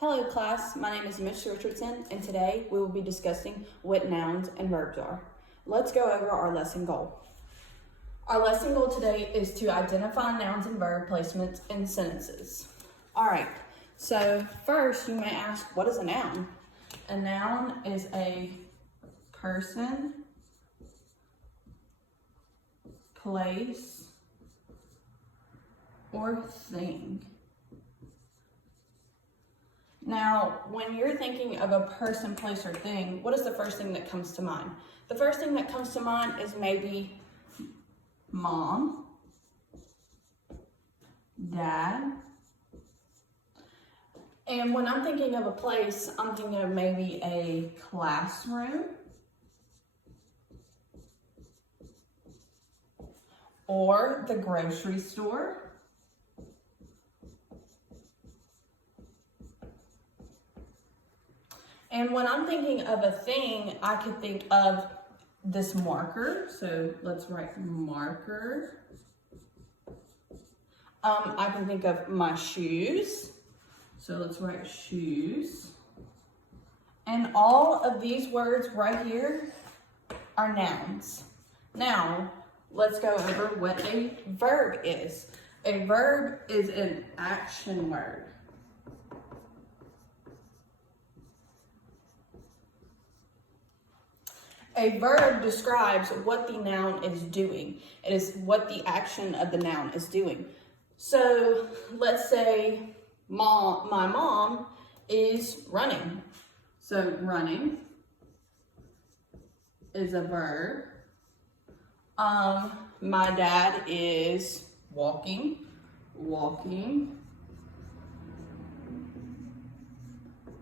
Hello class, my name is Miss Richardson and today we will be discussing what nouns and verbs are. Let's go over our lesson goal. Our lesson goal today is to identify nouns and verb placements in sentences. Alright, so first you may ask, what is a noun? A noun is a person, place, or thing. Now, when you're thinking of a person, place, or thing, what is the first thing that comes to mind? The first thing that comes to mind is maybe mom, dad. And when I'm thinking of a place, I'm thinking of maybe a classroom or the grocery store. And when I'm thinking of a thing, I could think of this marker. So let's write marker. I can think of my shoes. So let's write shoes. And all of these words right here are nouns. Now, let's go over what a verb is. A verb is an action word. A verb describes what the noun is doing. It is what the action of the noun is doing. So let's say my mom is running. So running is a verb. My dad is walking.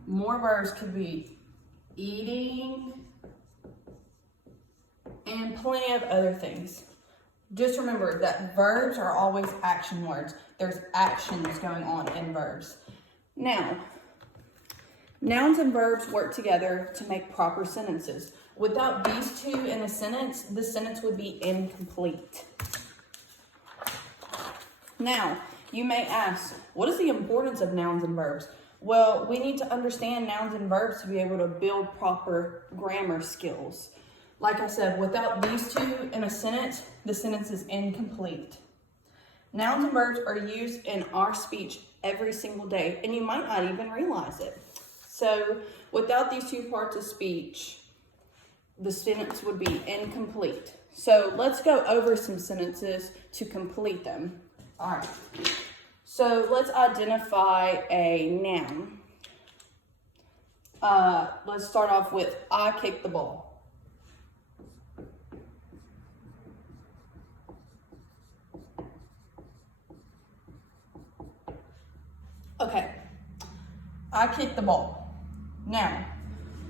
More verbs could be eating, and plenty of other things. Just remember that verbs are always action words. There's actions going on in verbs. Now, nouns and verbs work together to make proper sentences. Without these two in a sentence, the sentence would be incomplete. Now, you may ask, what is the importance of nouns and verbs? Well, we need to understand nouns and verbs to be able to build proper grammar skills. Like I said, without these two in a sentence, the sentence is incomplete. Nouns and verbs are used in our speech every single day, and you might not even realize it. So without these two parts of speech, the sentence would be incomplete. So let's go over some sentences to complete them. All right. So let's identify a noun. Let's start off with, I kicked the ball. Okay, I kicked the ball. Now,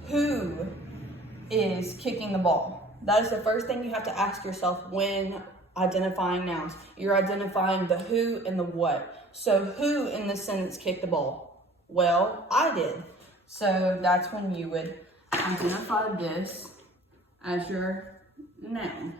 who is kicking the ball? That is the first thing you have to ask yourself when identifying nouns. You're identifying the who and the what. So who in this sentence kicked the ball? Well, I did. So that's when you would identify this as your noun.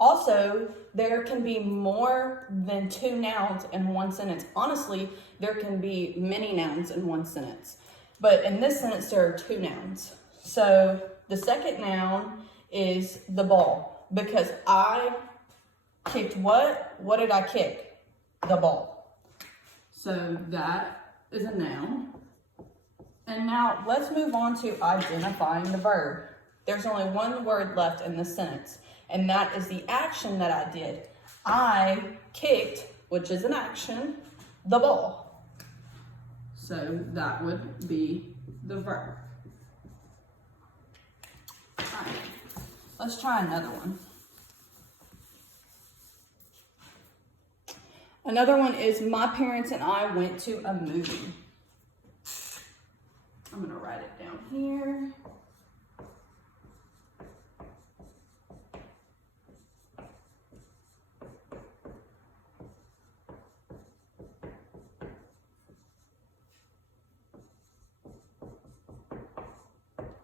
Also, there can be more than two nouns in one sentence. Honestly, there can be many nouns in one sentence. But in this sentence, there are two nouns. So the second noun is the ball. Because I kicked what? What did I kick? The ball. So that is a noun. And now let's move on to identifying the verb. There's only one word left in this sentence. And that is the action that I did. I kicked, which is an action, the ball. So that would be the verb. All right, let's try another one. Another one is, my parents and I went to a movie. I'm gonna write it down here.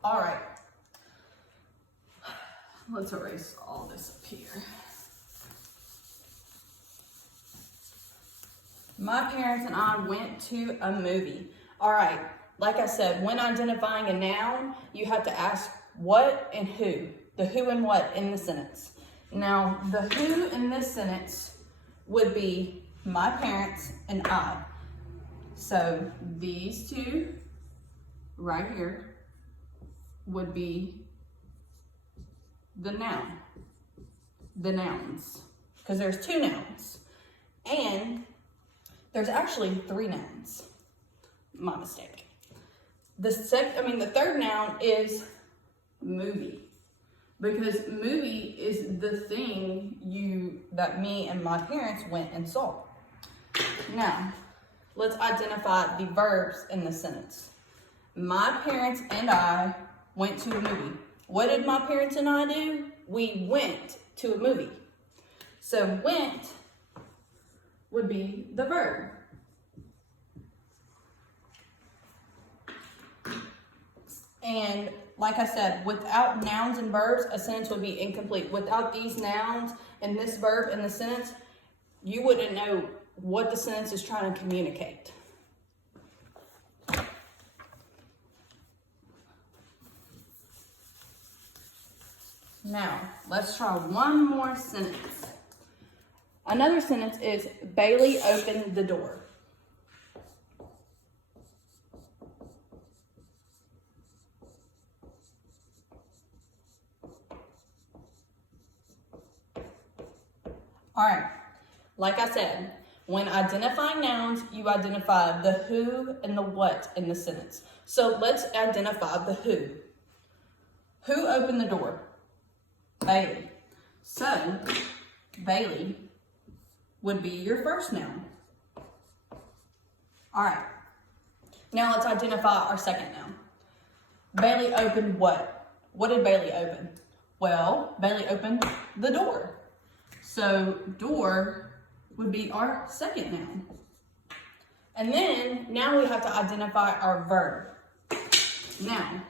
All right, let's erase all this up here. My parents and I went to a movie. All right, like I said, when identifying a noun, you have to ask what and who. The who and what in the sentence. Now, the who in this sentence would be my parents and I. So these two right here would be the noun, the nouns, because there's two nouns. And there's actually three nouns. My mistake. The third noun is movie, because movie is the thing that me and my parents went and saw. Now, let's identify the verbs in the sentence. My parents and I went to a movie. What did my parents and I do? We went to a movie. So went would be the verb. And like I said, without nouns and verbs, a sentence would be incomplete. Without these nouns and this verb in the sentence, you wouldn't know what the sentence is trying to communicate. Now, let's try one more sentence. Another sentence is Bailey opened the door. All right, like I said, when identifying nouns, you identify the who and the what in the sentence. So let's identify the who. Who opened the door? Bailey. So, Bailey would be your first noun. All right, now let's identify our second noun. Bailey opened what? What did Bailey open? Well, Bailey opened the door. So door would be our second noun. And then now we have to identify our verb. Now,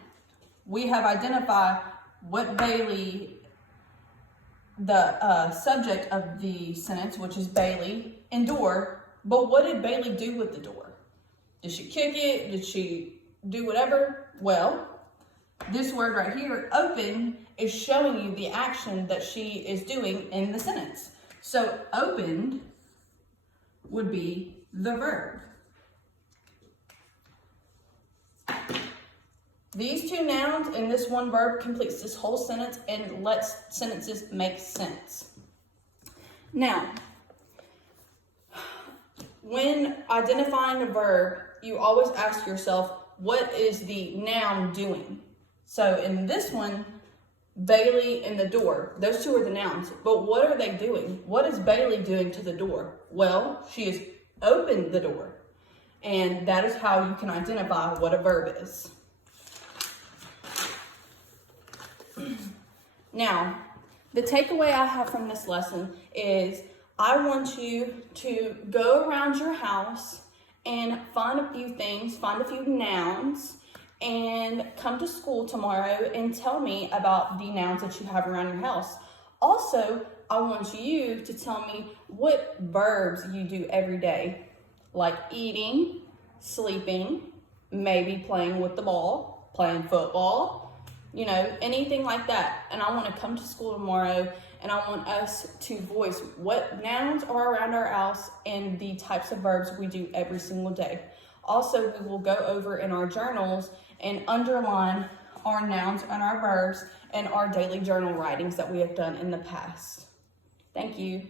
we have identified what Bailey, the subject of the sentence, which is Bailey, and door, but what did Bailey do with the door? Did she kick it? Did she do whatever? Well, this word right here, open, is showing you the action that she is doing in the sentence. So opened would be the verb. These two nouns and this one verb completes this whole sentence and lets sentences make sense. Now, when identifying a verb, you always ask yourself, what is the noun doing? So in this one, Bailey and the door, those two are the nouns, but what are they doing? What is Bailey doing to the door? Well, she has opened the door, and that is how you can identify what a verb is. Now, the takeaway I have from this lesson is I want you to go around your house and find a few things, find a few nouns, and come to school tomorrow and tell me about the nouns that you have around your house. Also, I want you to tell me what verbs you do every day, like eating, sleeping, maybe playing with the ball, playing football, anything like that. And I want to come to school tomorrow and I want us to voice what nouns are around our house and the types of verbs we do every single day. Also, we will go over in our journals and underline our nouns and our verbs and our daily journal writings that we have done in the past. Thank you.